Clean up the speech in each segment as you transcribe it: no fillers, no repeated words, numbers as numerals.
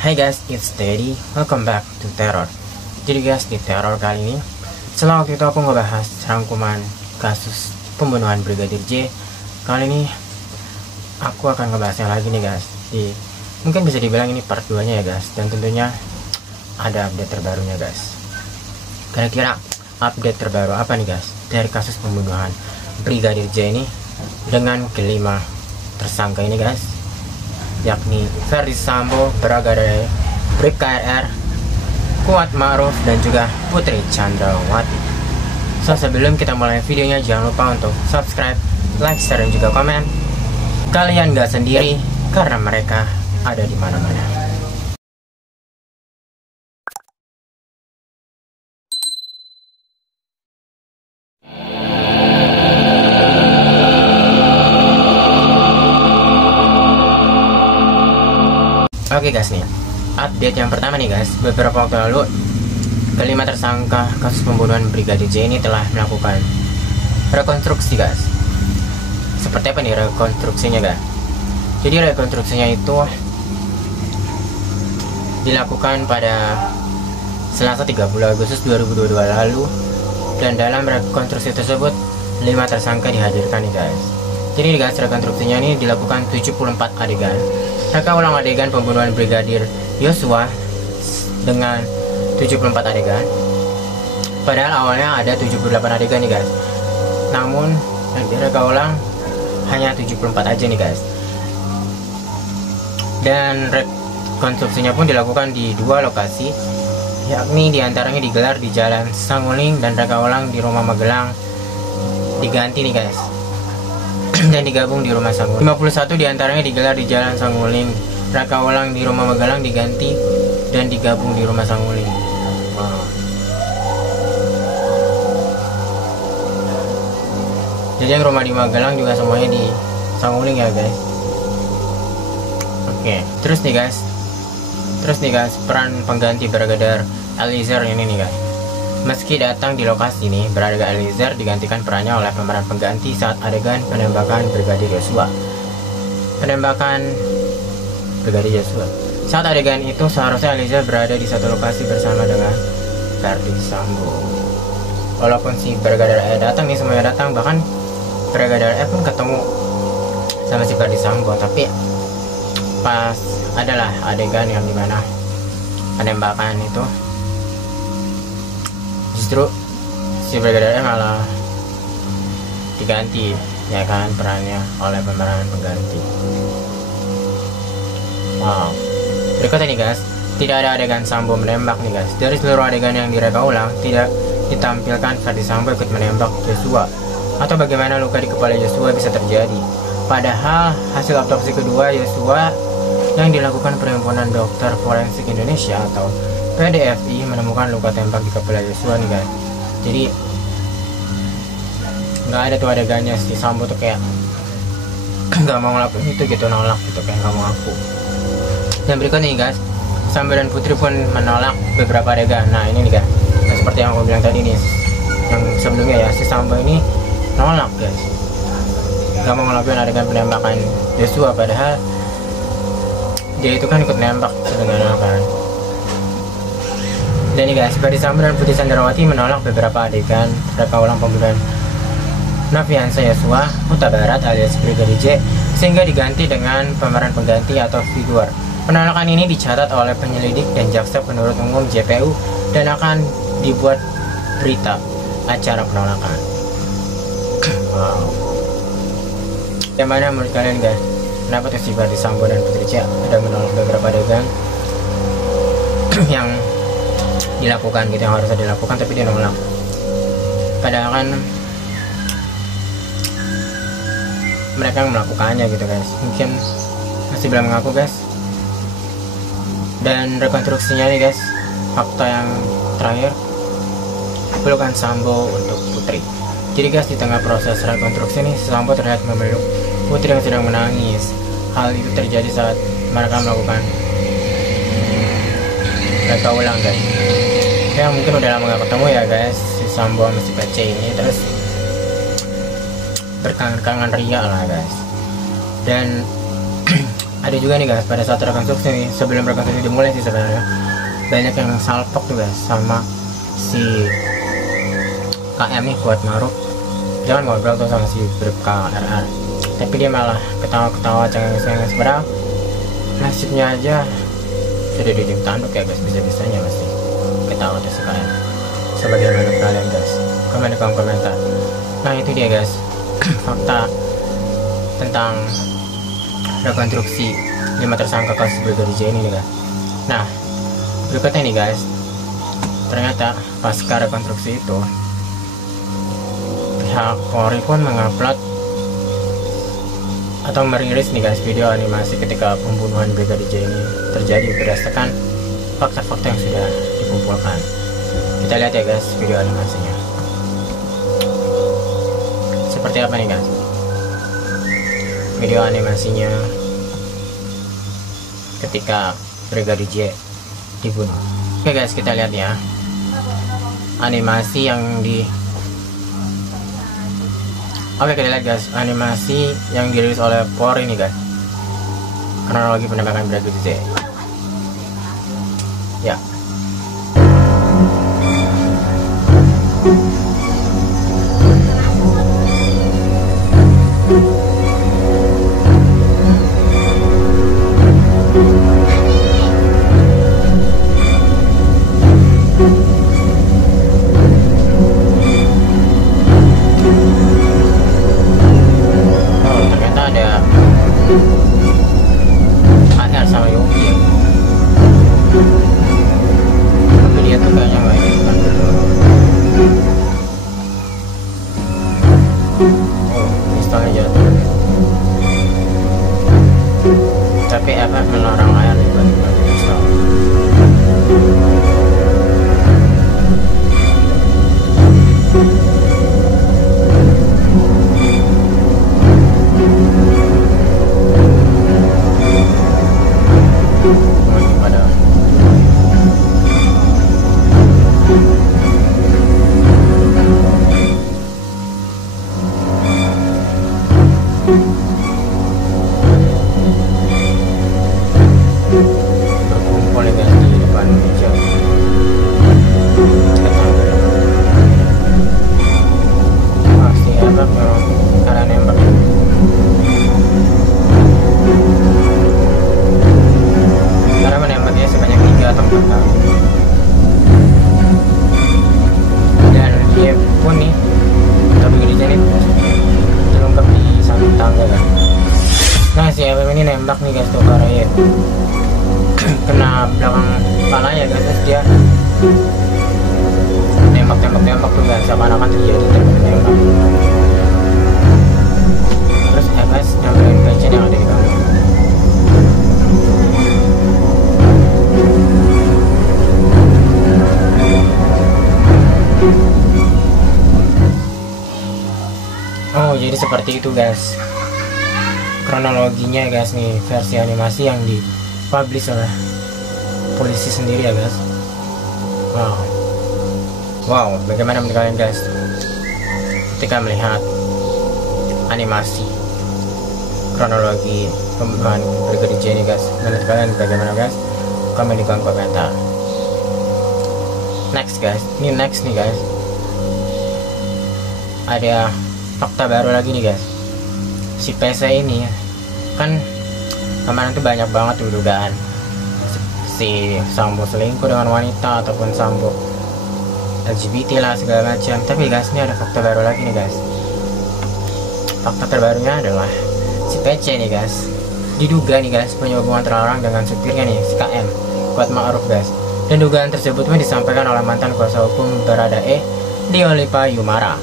Hai guys, it's Teddy. Welcome back to Terror. Jadi guys, di Terror kali ini, setelah waktu itu aku ngebahas rangkuman kasus pembunuhan Brigadir J, kali ini aku akan ngebahasnya lagi nih guys. Mungkin bisa dibilang ini part 2 nya ya guys. Dan tentunya ada update terbarunya guys. Kira-kira update terbaru apa nih guys dari kasus pembunuhan Brigadir J ini dengan kelima tersangka ini guys, yakni Ferdi Sambo, Baradae, Bribka RR, Kuat Ma'ruf, dan juga Putri Chandrawati. So, sebelum kita mulai videonya, jangan lupa untuk subscribe, like, share, dan juga komen. Kalian gak sendiri karena mereka ada di mana-mana. Oke guys, nih update yang pertama nih guys. Beberapa waktu lalu, kelima tersangka kasus pembunuhan Brigadir J ini telah melakukan rekonstruksi guys. Seperti apa nih rekonstruksinya guys? Jadi rekonstruksinya itu dilakukan pada Selasa 30 Agustus 2022 lalu, dan dalam rekonstruksi tersebut 5 tersangka dihadirkan nih guys. Jadi guys, rekonstruksinya ini dilakukan 74 adegan. Reka ulang adegan pembunuhan Brigadir Yosua dengan 74 adegan. Padahal awalnya ada 78 adegan nih guys. Namun reka ulang hanya 74 aja nih guys. Dan rekonstruksinya pun dilakukan di 2 lokasi, yakni diantaranya digelar di Jalan Sanguling, dan reka ulang di Rumah Magelang diganti nih guys dan digabung di Rumah Sanguling. 51 diantaranya digelar di Jalan Sanguling, reka ulang di Rumah Magelang diganti dan digabung di Rumah Sanguling. Wow. Jadi yang rumah di Magelang juga semuanya di Sanguling ya guys. Oke, terus nih guys, peran pengganti Brigadier Eliezer ini nih guys. Meski datang di lokasi ini, Brigadier Eliezer digantikan perannya oleh pemeran pengganti saat adegan penembakan Brigadir Yosua. Saat adegan itu seharusnya Eliezer berada di satu lokasi bersama dengan Ferdi Sambo. Walaupun si Brigadier E datang nih, semuanya datang, bahkan Brigadier E pun ketemu sama si Ferdi Sambo, tapi pas adalah adegan yang dimana penembakan itu, justru si Brigadier E malah diganti ya kan perannya oleh pemeran pengganti. Wow. Berikut ini guys, tidak ada adegan Sambo menembak nih guys. Dari seluruh adegan yang direka ulang, tidak ditampilkan Ferdi Sambo ikut menembak Yosua atau bagaimana luka di kepala Yosua bisa terjadi. Padahal hasil autopsi kedua Yosua yang dilakukan Perhimpunan Dokter Forensik Indonesia atau PDFI menemukan luka tembak di kepala Yosua nih guys. Jadi nggak ada tuh adegannya si Sambo tuh kayak nggak mau ngelakuin itu gitu, nolak gitu, kayak nggak mau ngaku. Dan berikut nih guys, Sambo dan Putri pun menolak beberapa adegan. Nah ini nih guys, nah, seperti yang aku bilang tadi nih, yang sebelumnya ya, si Sambo ini nolak guys, nggak mau ngelakuin adegan penembakan Yosua, padahal dia itu kan ikut nembak sebenarnya kan. Dan nih guys, Ferdi Sambo dan Putri Chandrawati menolak beberapa adegan reka ulang pembunuhan Nofriansah Yosua Huta Barat alias Brigadir J, sehingga diganti dengan pemeran pengganti atau figur. Penolakan ini dicatat oleh penyelidik dan jaksa penuntut umum JPU dan akan dibuat berita acara penolakan. Wow. Yang mana menurut kalian guys? Kenapa tuh si Ferdi Sambo dan Putri J ada menolak beberapa adegan yang dilakukan gitu, yang harusnya dilakukan tapi dia nolak? Padahal kan mereka yang melakukannya gitu guys. Mungkin masih belum mengaku guys. Dan rekonstruksinya nih guys, fakta yang terakhir, pelukan Sambo untuk Putri. Jadi guys, di tengah proses rekonstruksi nih, Sambo terlihat memeluk Putri yang sedang menangis. Hal itu terjadi saat mereka melakukan reka ulang guys. Ya mungkin udah lama gak ketemu ya guys, si Sambo sama si PC ini, terus berkangen-kangen ria lah guys. Dan ada juga nih guys, pada saat rekonstruksi nih, sebelum rekonstruksi dimulai sih sebenarnya banyak yang salpok tuh guys sama si KM nih, Kuatmaruf. Jangan ngobrol tuh sama si Bribka RR, tapi dia malah ketawa-ketawa cengeng-cengeng. Padahal nasibnya aja sudah dijung tanduk ya guys, bisa-bisanya masih ketawa tuh si KM. Sebagai menurut kalian guys, komen di kolom komentar. Nah itu dia guys fakta tentang rekonstruksi 5 tersangka kasus Brigadir J ini nih guys. Nah berikutnya nih guys, ternyata pasca rekonstruksi itu pihak Polri pun mengupload atau merilis nih guys video animasi ketika pembunuhan Brigadir J ini terjadi berdasarkan fakta-fakta yang sudah dikumpulkan. Kita lihat ya guys video animasinya seperti apa nih guys. Video animasinya ketika Brigadir J dibunuh. Oke guys, kita lihat ya animasi yang Oke, kita lihat guys animasi yang dirilis oleh Polri nih guys, kronologi penembakan Brigadir J. Ya. AR sama Yogi ya. Tapi dia tuh kayaknya nggak ini kan. Oh, pistolnya jatuh. Tapi efek melarang layar tiba-tiba pistol. Berkumpul ya guys di depan meja. Pasti efek memang cara nembak. Cara menembaknya sebanyak 3 atau 4 kali. Dan dia pun nih, tapi Brigadir J ini terungkap di samping tangga kan. Nah si FM ini nembak nih guys tuh karena kena belakang kepalanya guys, terus dia nembak tuh guys, seakan-akan terjadi tembak. Terus FS nyamperin PC yang ada di kamar. Oh jadi seperti itu guys kronologinya guys nih, versi animasi yang dipublish oleh polisi sendiri ya guys. Wow, bagaimana menurut kalian guys ketika melihat animasi kronologi pembunuhan Brigadir J ini guys? Menurut kalian bagaimana guys? Komen di kolom komentar. Next guys, ini next nih guys, ada fakta baru lagi nih guys. Si PC ini kan kemarin tuh banyak banget tuh dugaan si Sambo selingkuh dengan wanita ataupun Sambo LGBT lah segala macam. Tapi guys ini ada fakta baru lagi nih guys. Fakta terbarunya adalah si PC nih guys diduga nih guys punya hubungan terlarang dengan supirnya nih si KM Kuatmaruf guys. Dan dugaan tersebut pun disampaikan oleh mantan kuasa hukum Baradae Diolipa Yumara.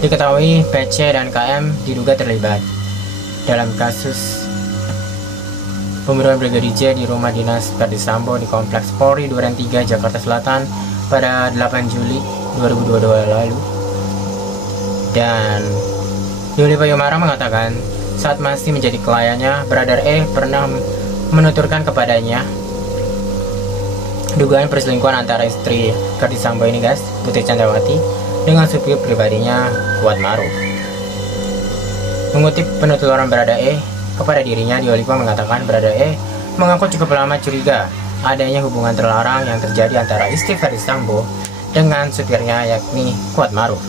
Diketahui PC dan KM diduga terlibat dalam kasus pembunuhan Brigadir J di rumah dinas Verdi Sambo di Kompleks Polri Duren 3 Jakarta Selatan pada 8 Juli 2022 lalu. Dan Diolipa Yumara mengatakan saat masih menjadi kliennya, Brother E pernah menuturkan kepadanya dugaan perselingkuhan antara istri Verdi Sambo ini guys, Putri Chandrawati, dengan supir pribadinya Kuatmaruf. Mengutip penuturan Baradae, kepada dirinya, Diolipa mengatakan Baradae mengaku cukup lama curiga adanya hubungan terlarang yang terjadi antara istri Ferdy Sambo dengan supirnya yakni Kuat Maruf.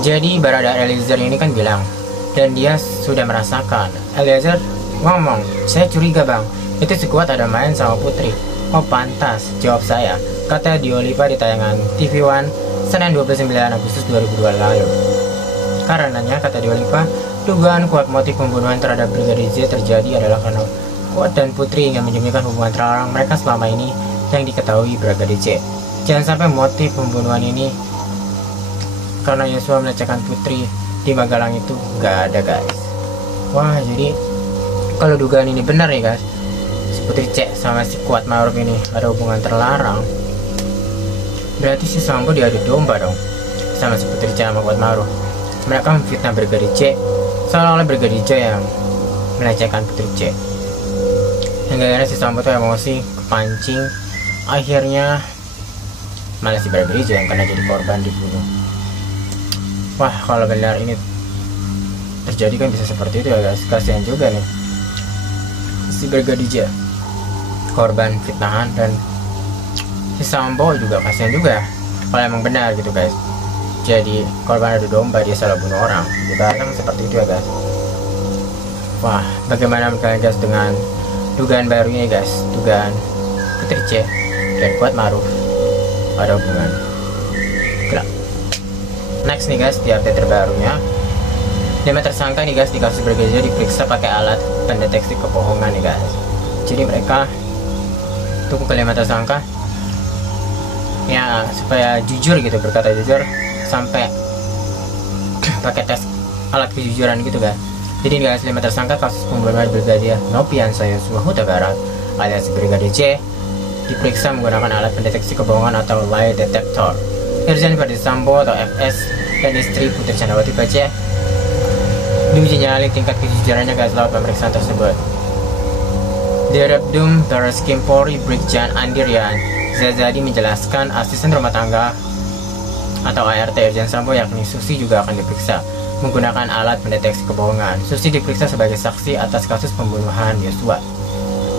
Jadi Barada Eliezer ini kan bilang, dan dia sudah merasakan. Eliezer ngomong, saya curiga bang, itu si Kuat ada main sama Putri. Oh pantas, jawab saya, kata Diolipa di tayangan TV One Senin 29 Agustus 2002 lalu. Karenanya, kata Diolipa, dugaan kuat motif pembunuhan terhadap Brigadir J terjadi adalah karena Kuat dan Putri ingin menyembunyikan hubungan terlarang mereka selama ini yang diketahui Brigadir J. Jangan sampai motif pembunuhan ini karena Yosua melecehkan Putri di Magelang itu gak ada guys. Wah, jadi kalau dugaan ini benar nih guys, si Putri C sama si Kuat Maruf ini ada hubungan terlarang, berarti si Sambo diadu domba dong sama si Putri C sama Kuat Maruf. Mereka memfitnah Brigadir C seolah-olah Brigadir J yang melecehkan Putri C. Hingga akhirnya si Sambo tuh emosi, kepancing, akhirnya malah si Brigadir J yang kena jadi korban dibunuh. Wah, kalau benar ini terjadi kan bisa seperti itu ya guys. Kasihan juga nih si Brigadir J, korban fitnahan, dan si Sambo juga kasihan juga kalau emang benar gitu guys. Jadi korban adu domba, dia salah bunuh orang, juga kan seperti itu ya guys. Wah, bagaimana kalian guys dengan dugaan barunya guys, dugaan Putri C dan Kuat Maruf ada hubungan gelap. Next nih guys, di update terbarunya, 5 tersangka nih guys di kasus Brigadir J diperiksa pakai alat pendeteksi kebohongan nih guys. Jadi mereka tunggu ke 5 tersangka ya supaya jujur gitu, berkata jujur, sampai pakai tes alat kejujuran gitu guys. Jadi guys, 5 tersangka kasus pembunuhan Brigadir Nofriansah Yosua Huta Barat alias Brigadir J diperiksa menggunakan alat pendeteksi kebohongan atau lie detector. Irjen Ferdy Sambo atau FS dan istri Putri Candrawati Baca diuji nyali tingkat kejujurannya guys lewat pemeriksaan tersebut. Direpdum Barreskrim Polri Brigjen Andirian Zazadi menjelaskan asisten rumah tangga atau ART Irjen Sambo yakni Susi juga akan diperiksa menggunakan alat pendeteksi kebohongan. Susi diperiksa sebagai saksi atas kasus pembunuhan Yosua.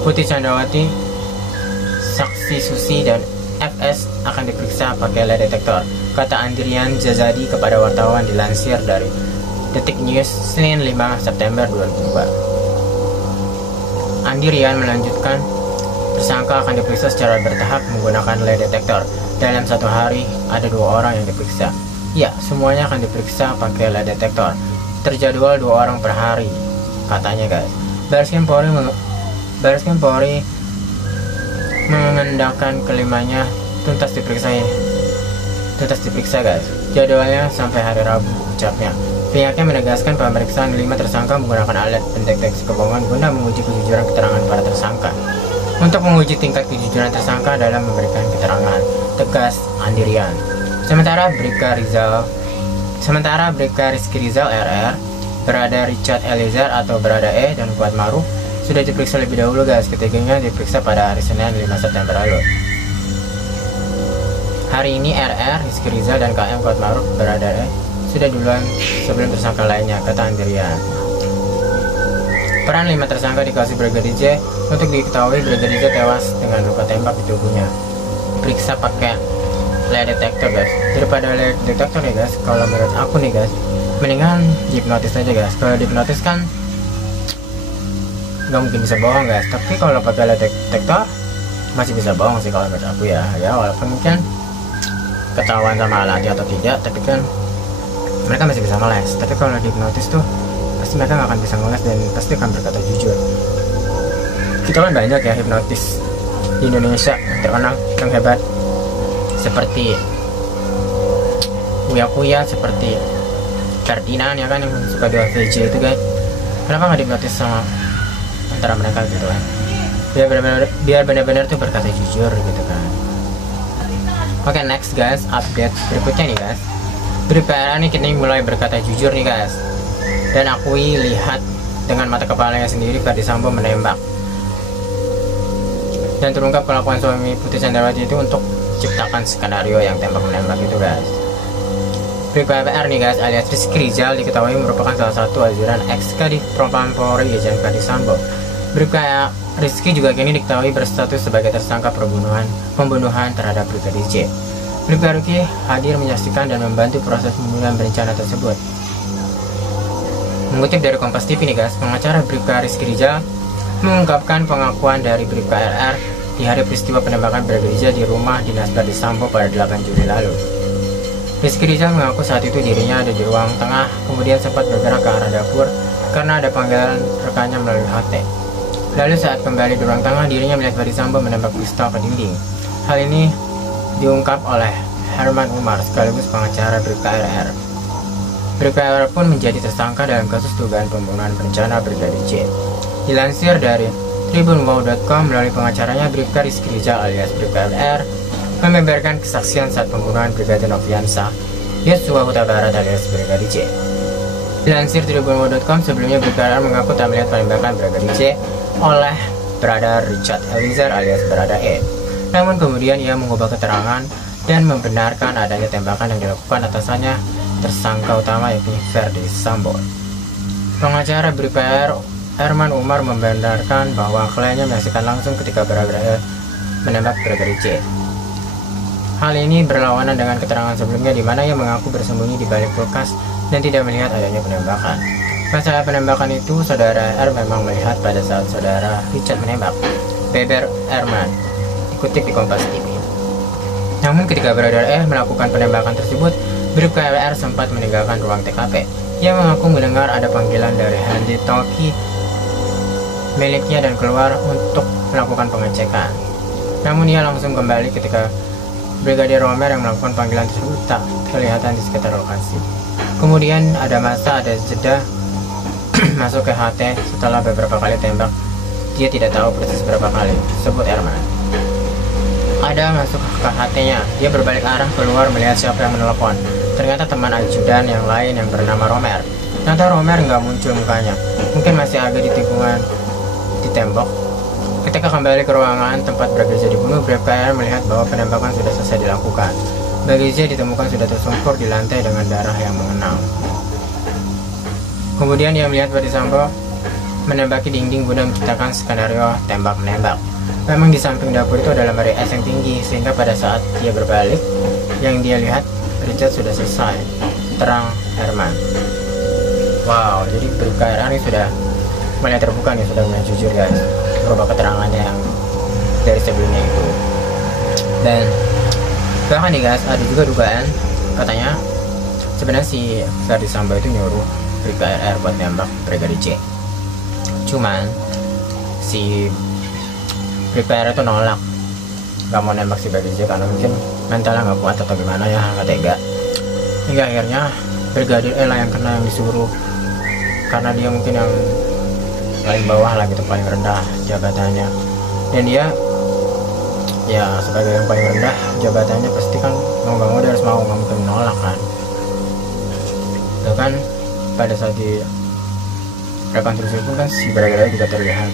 Putri Candrawati, saksi Susi, dan FS akan diperiksa pakai lie detector, kata Andirian Zazadi kepada wartawan dilansir dari Detik News Senin 5 September 2002. Andirian melanjutkan, tersangka akan diperiksa secara bertahap menggunakan lie detector. Dalam satu hari ada 2 orang yang diperiksa. Ya, semuanya akan diperiksa pakai lie detector. Terjadwal 2 orang per hari, katanya guys. Barreskrim Polri mengendahkan kelimanya tuntas diperiksa guys. Jadwalnya sampai hari Rabu, ucapnya. Pihaknya menegaskan pemeriksaan 5 tersangka menggunakan alat pendeteksi kebohongan guna menguji kejujuran keterangan para tersangka. Untuk menguji tingkat kejujuran tersangka dalam memberikan keterangan, tegas Andirian. Sementara Bribka Rizky Rizal RR, Barada Richard Eliezer atau Baradae, dan Kuat Maruf sudah diperiksa lebih dahulu guys. Ketiganya diperiksa pada hari Senin 5 September lalu. Hari ini RR, Rizky Rizal, dan KM Kuat Maruf Baradae sudah duluan sebelum tersangka lainnya, kata Andirian. Peran 5 tersangka di kasus Brigadir J. Untuk diketahui, Brigadir J tewas dengan luka tembak di tubuhnya. Diperiksa pakai lie detector guys. Daripada lie detector nih guys, kalau menurut aku nih guys, mendingan hipnotis aja guys. Kalau hipnotis kan nggak mungkin bisa bohong guys, tapi kalau pakai lie detector masih bisa bohong sih kalau menurut aku ya. Walaupun mungkin ketahuan sama alatnya atau tidak, tapi kan mereka masih bisa ngeles. Tapi kalau hipnotis tuh pasti mereka nggak akan bisa ngeles dan pasti akan berkata jujur. Kita kan banyak ya hipnotis di Indonesia terkenal yang hebat, seperti Uya, seperti Ferdinand ya kan, yang suka doa VJ itu kan. Kenapa nggak dihipnotis sama antara mereka gitu kan, biar benar-benar tuh berkata jujur gitu kan. Oke, next guys, update berikutnya nih guys. Bribka nih kini mulai berkata jujur nih guys, dan akui lihat dengan mata kepalanya sendiri Ferdy Sambo menembak, dan terungkap kelakuan suami Putri Candrawati itu untuk ciptakan skenario yang tembak menembak itu guys. Bribka FR nih guys, alias Rizky Rizal, diketahui merupakan salah satu ajudan ex-Kadif Propam Polri Irjen Verdi Sambo. Bribka Rizky juga kini diketahui berstatus sebagai tersangka pembunuhan terhadap Brigadir J. Bribka Rizky hadir menyaksikan dan membantu proses pembunuhan berencana tersebut. Mengutip dari Kompas TV nih guys, pengacara Bribka Rizky Rizal mengungkapkan pengakuan dari Bribka RR di hari peristiwa penembakan Brigadir J di rumah dinas Verdi Sambo pada 8 Juli lalu. Rizky Rizal mengaku saat itu dirinya ada di ruang tengah, kemudian sempat bergerak ke arah dapur karena ada panggilan rekannya melalui HT. Lalu saat kembali di ruang tengah, dirinya melihat Verdi Sambo menembak pistol ke dinding. Hal ini diungkap oleh Herman Umar sekaligus pengacara Bribka RR. Bribka RR pun menjadi tersangka dalam kasus dugaan pembunuhan berencana Brigadir J. Dilansir dari tribunwow.com melalui pengacaranya, Bribka Rizky Rizal alias Bribka RR membeberkan kesaksian saat pembunuhan Brigadir Nofriansah Yosua Huta Barat alias Brigadir J. Dilansir tribunwow.com, sebelumnya Bribka RR mengaku tak melihat penembakan Brigadir J oleh Brada Richard Eliezer alias Brada E. Namun kemudian ia mengubah keterangan dan membenarkan adanya tembakan yang dilakukan atasannya tersangka utama yakni Verdi Sambo. Pengacara Bribka RR Herman Umar membenarkan bahwa kliennya menyaksikan langsung ketika Brada E menembak Brigadir J. Hal ini berlawanan dengan keterangan sebelumnya di mana ia mengaku bersembunyi di balik kulkas dan tidak melihat adanya penembakan. Masalah penembakan itu, saudara R memang melihat pada saat saudara Richard menembak. Beber Herman, dikutip di Kompas TV. Namun ketika Brother E melakukan penembakan tersebut, Bribka RR sempat meninggalkan ruang TKP. Ia mengaku mendengar ada panggilan dari Handy Talkie miliknya dan keluar untuk melakukan pengecekan. Namun ia langsung kembali ketika Brigadir Romer yang melakukan panggilan tersebut tak kelihatan di sekitar lokasi. Kemudian ada jeda masuk ke HT setelah beberapa kali tembak. Dia tidak tahu persis berapa kali, sebut Herman. Ada masuk ke HT-nya, dia berbalik arah keluar melihat siapa yang menelpon. Ternyata teman ajudan yang lain yang bernama Romer. Ternyata Romer nggak muncul mukanya, mungkin masih agak di tikungan di tembok. Ketika kembali ke ruangan tempat Brigadir J dibunuh, Bribka RR melihat bahwa penembakan sudah selesai dilakukan. Brigadir J ditemukan sudah tersungkur di lantai dengan darah yang mengenang. Kemudian ia melihat Verdi Sambo menembaki dinding guna menciptakan skenario tembak-menembak. Memang di samping dapur itu adalah lemari es yang tinggi, sehingga pada saat dia berbalik, yang dia lihat Richard sudah selesai. Terang Herman. Wow, jadi Bribka RR ini sudah mulai terbuka nih, sudah mulai jujur guys, berubah keterangannya yang dari sebelumnya itu. Dan bahkan nih guys, ada juga dugaan katanya sebenarnya si Verdi Sambo itu nyuruh Bribka RR buat nembak Brigadir J. Cuman si Bribka RR itu nolak, gak mau nembak si Brigadir J karena mungkin mentalnya gak kuat atau gimana ya, gak tega. Hingga akhirnya Brigadir E lah yang kena, yang disuruh, karena dia mungkin yang paling bawah lah gitu, paling rendah jabatannya. Dan dia ya sebagai yang paling rendah jabatannya pasti kan mau gak mau dia harus mau, gak mungkin menolak kan. Bahkan pada saat di rekonstruksi pun kan si Brigadir juga terlihat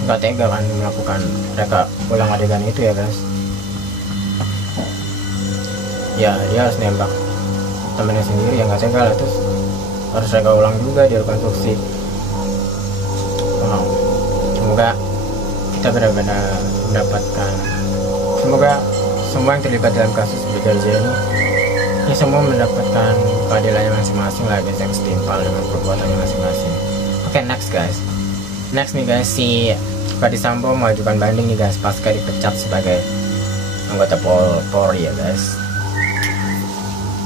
nggak tega kan melakukan reka ulang adegan itu ya guys. Ya dia harus nembak temennya sendiri ya, nggak tega lah, terus harus reka ulang juga di rekonstruksi. Wow, semoga kita benar-benar mendapatkan, semoga semua yang terlibat dalam kasus Brigadir J ini semua mendapatkan keadilannya masing-masing lah guys, yang setimpal dengan perbuatannya masing-masing. Oke, next guys. Next nih guys, si Verdi Sambo mengajukan banding nih guys pasca dipecat sebagai anggota Polri ya guys.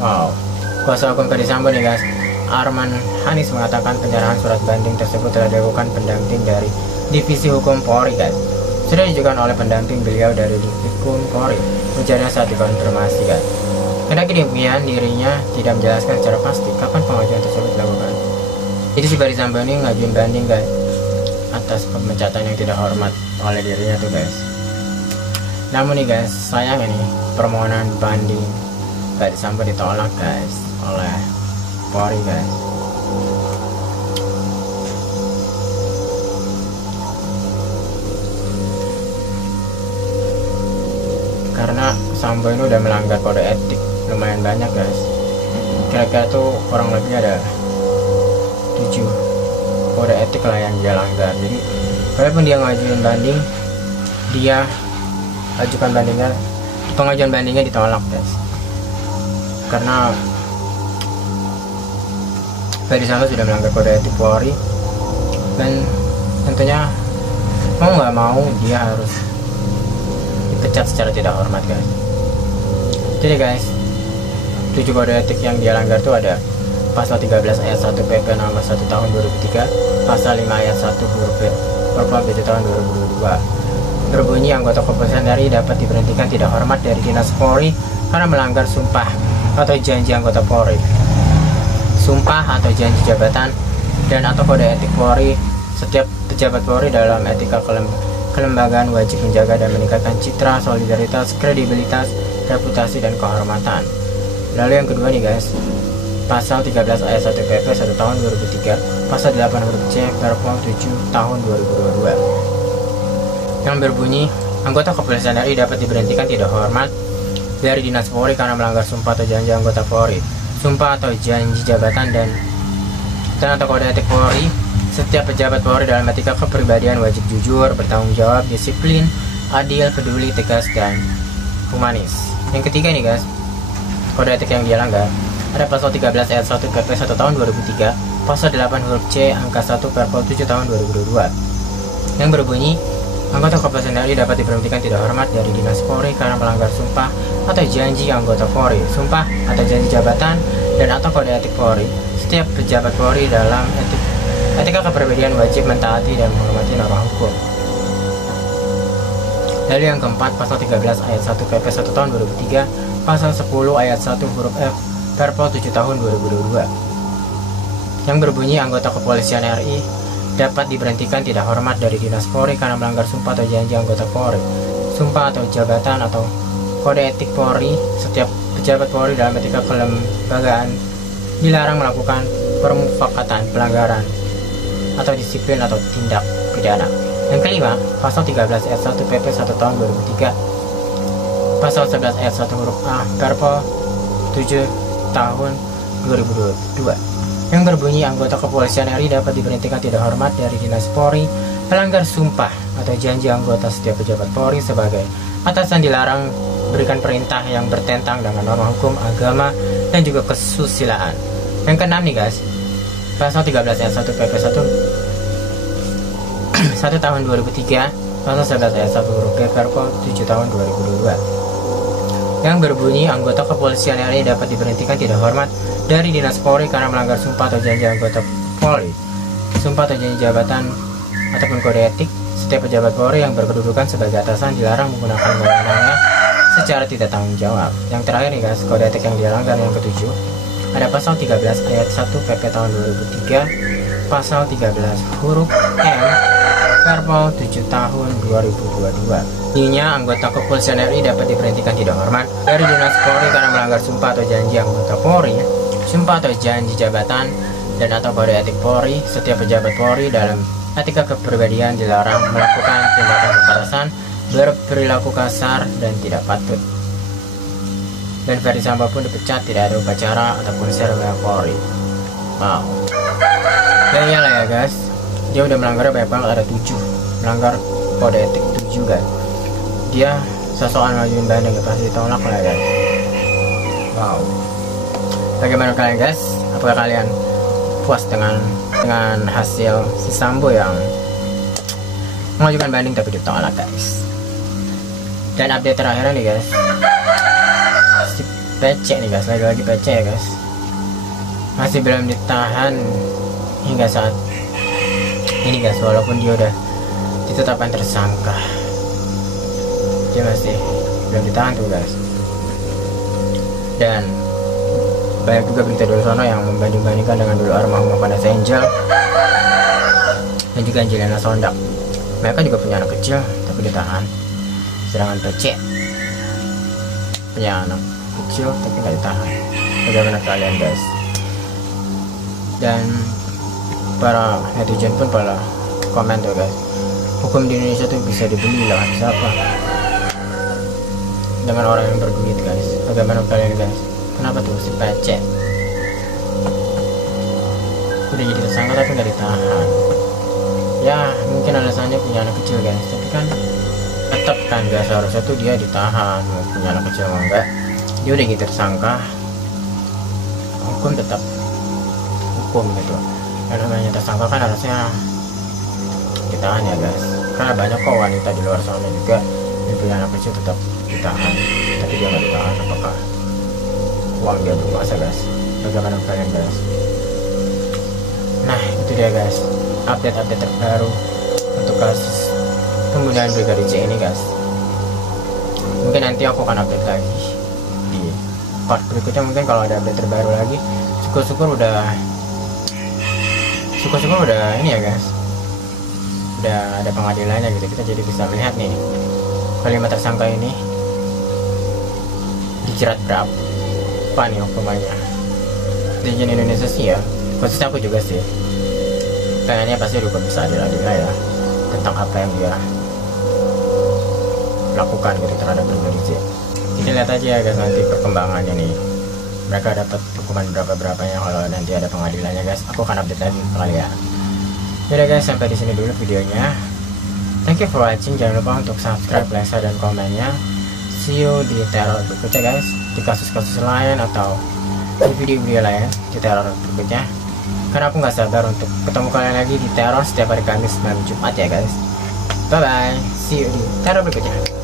Wow, kuasa hukum Verdi Sambo nih guys, Arman Hanis mengatakan penyerahan surat banding tersebut telah dilakukan pendamping dari Divisi Hukum Polri guys. Sudah diajukan oleh pendamping beliau dari Divisi Hukum Polri, ujarnya saat dikonfirmasi guys. Kendati demikian, dirinya tidak menjelaskan secara pasti kapan pengajuan tersebut dilakukan. Jadi si Verdi Sambo ini ngajuin banding guys atas pemecatan yang tidak hormat oleh dirinya tuh guys. Namun nih guys, sayang ini permohonan banding Verdi Sambo ditolak guys oleh Polri guys. Karena Sambo ini udah melanggar kode etik lumayan banyak guys. kira-kira tuh kurang lebih ada 7 kode etik lah yang dia langgar. Jadi walaupun dia ngajuin banding, dia ajukan bandingnya, pengajuan bandingnya ditolak guys, karena Ferdy Sambo sudah melanggar kode etik Polri, dan tentunya mau nggak mau dia harus dipecat secara tidak hormat guys. Jadi guys, 7 kode etik yang dia langgar itu ada pasal 13 ayat 1 PP nomor 1 tahun 2003, pasal 5 ayat 1 huruf B Perpol 7 tahun 2022. Berbunyi anggota kepolisian RI dapat diberhentikan tidak hormat dari Dinas Polri karena melanggar sumpah atau janji anggota Polri, sumpah atau janji jabatan, dan atau kode etik Polri. Setiap pejabat Polri dalam etika kelembagaan wajib menjaga dan meningkatkan citra, solidaritas, kredibilitas, reputasi, dan kehormatan. Lalu yang kedua nih guys, pasal 13 ayat 1 PP 1 tahun 2003, pasal 8 huruf C Perpol 7 tahun 2022 yang berbunyi anggota kepolisian RI dapat diberhentikan tidak hormat dari Dinas Polri karena melanggar sumpah atau janji anggota Polri, sumpah atau janji jabatan, dan atau kode etik Polri. Setiap pejabat Polri dalam etika kepribadian wajib jujur, bertanggung jawab, disiplin, adil, peduli, tegas, dan humanis. Yang ketiga nih guys, kode etik yang dia langgar ada pasal 13 ayat 1 PP 1 tahun 2003, pasal 8 huruf C angka 1 Perpol 7 tahun 2022 yang berbunyi anggota kepolisian RI dapat diberhentikan tidak hormat dari Dinas Polri karena melanggar sumpah atau janji anggota Polri, sumpah atau janji jabatan, dan atau kode etik Polri. Setiap pejabat Polri dalam etika kepribadian wajib mentaati dan menghormati norma hukum. Lalu yang keempat, pasal 13 ayat 1 PP 1 tahun 2003, pasal 10 ayat 1 huruf F Perpol 7 tahun 2022 yang berbunyi anggota kepolisian RI dapat diberhentikan tidak hormat dari Dinas Polri karena melanggar sumpah atau janji anggota Polri, sumpah atau jabatan, atau kode etik Polri. Setiap pejabat Polri dalam etika kelembagaan dilarang melakukan permufakatan, pelanggaran, atau disiplin atau tindak pidana. Yang kelima, pasal 13 ayat 1 PP 1 tahun 2003, pasal 11 ayat 1 huruf A Perpol 7 tahun 2022 yang berbunyi anggota kepolisian RI dapat diberhentikan tidak hormat dari Dinas Polri melanggar sumpah atau janji anggota. Setiap pejabat Polri sebagai atasan dilarang berikan perintah yang bertentang dengan norma hukum, agama, dan juga kesusilaan. Yang keenam nih guys, pasal 13 ayat 1 PP 1 tahun 2003, pasal 11 ayat 1 huruf G Perpol 7 tahun 2022 yang berbunyi anggota kepolisian RI dapat diberhentikan tidak hormat dari Dinas Polri karena melanggar sumpah atau janji anggota Polri, sumpah atau janji jabatan, ataupun kode etik. Setiap pejabat Polri yang berkedudukan sebagai atasan dilarang menggunakan wewenangnya secara tidak tanggung jawab. Yang terakhir nih guys, kode etik yang dilanggar yang ketujuh ada pasal 13 ayat 1 PP tahun 2003, pasal 13 huruf M Perpol 7 tahun 2022. Intinya anggota kepolisian RI dapat diberhentikan tidak hormat dari Dinas Polri karena melanggar sumpah atau janji anggota Polri, sumpah atau janji jabatan, dan atau kode etik Polri. Setiap pejabat Polri dalam etika kepribadian dilarang melakukan tindakan kekerasan, berperilaku kasar, dan tidak patut. Dan Ferdy Sambo pun dipecat, tidak ada upacara ataupun seremoni Polri. Wow. Ya iyalah ya guys, dia udah melanggar banyak banget, ada 7 melanggar kode etik 7 guys. Dia sesuatu ngajuin banding, pasti ditolak lah guys. Wow. Bagaimana kalian guys? Apakah kalian puas dengan hasil si Sambo yang mengajukan banding tapi ditolak guys? Dan update terakhir nih guys, si PC nih guys, lagi-lagi PC ya guys, masih belum ditahan hingga saat ini guys, walaupun dia udah ditetapkan tersangka, dia masih belum ditahan tuh guys. Dan banyak juga berita dari sana yang membanding-bandingkan dengan dulu almarhum Vanessa Angel dan juga Angelina Sondak. Mereka juga punya anak kecil tapi ditahan, sedangkan PC punya anak kecil tapi nggak ditahan. Bagaimana kalian guys? Dan para netizen pun pada komen tuh guys, hukum di Indonesia tuh bisa dibeli lah, bisa apa dengan orang yang berduit guys. Bagaimana kalian guys? Kenapa tuh si PC udah jadi tersangka tapi nggak ditahan. Ya mungkin alasannya punya anak kecil guys, tapi kan tetap kan guys, seharusnya tuh dia ditahan. Mau punya anak kecil mau enggak, dia udah jadi tersangka, hukum tetap hukum gitu. Dan namanya tersangka kan harusnya ditahan ya guys, karena banyak kok wanita di luar sana juga yang punya anak kecil tetap ditahan tapi dia nggak ditahan. Apakah uang dia berkuasa guys? Bagaimana kalian guys? Nah itu dia guys, update terbaru untuk kasus pembunuhan Brigadir J ini guys. Mungkin nanti aku akan update lagi di part berikutnya, mungkin kalau ada update terbaru lagi. Syukur-syukur udah ini ya guys, udah ada pengadilannya gitu, kita jadi bisa melihat nih kelima tersangka ini dijerat berapa nih hukumannya. Di Indonesia sih ya, khususnya aku juga sih kayaknya pasti juga bisa adil-adilnya ya tentang apa yang dia lakukan gitu terhadap Brigadir J. Kita lihat aja ya guys nanti perkembangannya nih, mereka dapat hukuman berapanya kalau nanti ada pengadilannya guys. Aku akan update lagi ke kalian. Jadi guys, sampai di sini dulu videonya. Thank you for watching. Jangan lupa untuk subscribe, like, share, dan komennya. See you di teror berikutnya guys, di kasus-kasus lain atau di video-video lain di teror berikutnya. Karena aku nggak sabar untuk ketemu kalian lagi di teror setiap hari Kamis dan Jumat ya guys. Bye bye, see you di teror berikutnya.